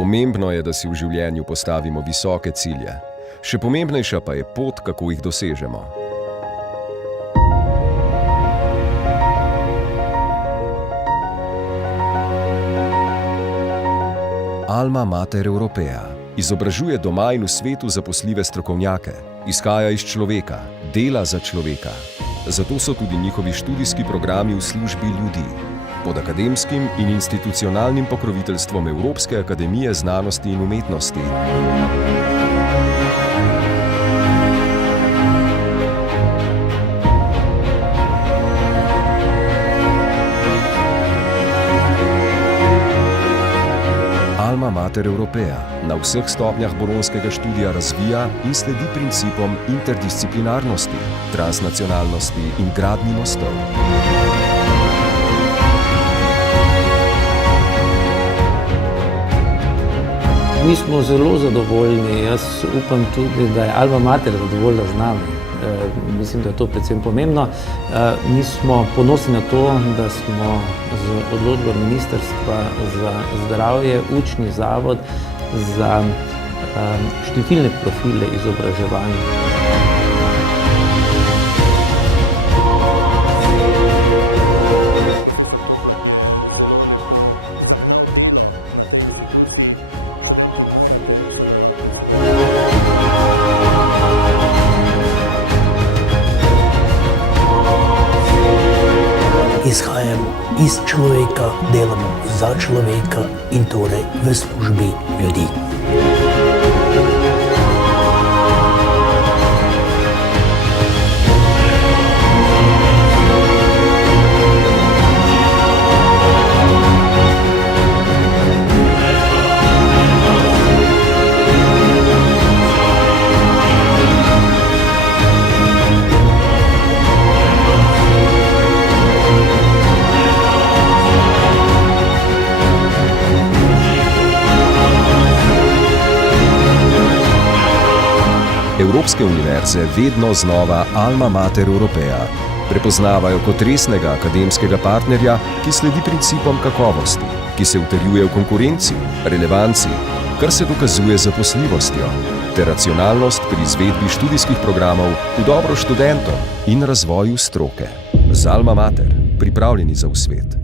Pomembno je, da si v življenju postavimo visoke cilje. Še pomembnejša pa je pot, kako jih dosežemo. Alma Mater Europaea izobražuje doma in v svetu zaposljive strokovnjake, izhaja iz človeka, dela za človeka. Zato so tudi njihovi študijski programi v službi ljudi, pod akademskim in institucionalnim pokroviteljstvom Evropske akademije znanosti in umetnosti. Alma Mater Europaea na vseh stopnjah bolonjskega študija razvija in sledi principom interdisciplinarnosti, transnacionalnosti in gradnji mostov. Mi smo zelo zadovoljni, jaz upam tudi, da je Alma Mater zadovoljna z nami. Mislim, da je to predvsem pomembno. Mi smo ponosni na to, da smo z odločbo Ministrstva za zdravje učni zavod za številne profile izobraževanja. Izhajamo iz človeka, delamo za človeka in torej v službi ljudi. Evropske univerze vedno znova Alma Mater Europaea prepoznavajo kot resnega akademskega partnerja, ki sledi principom kakovosti, ki se utrjuje v konkurenci, relevanci, kar se dokazuje z zaposljivostjo, ter racionalnost pri izvedbi študijskih programov v dobro študentov in razvoju stroke. Z Alma Mater, pripravljeni za v svet.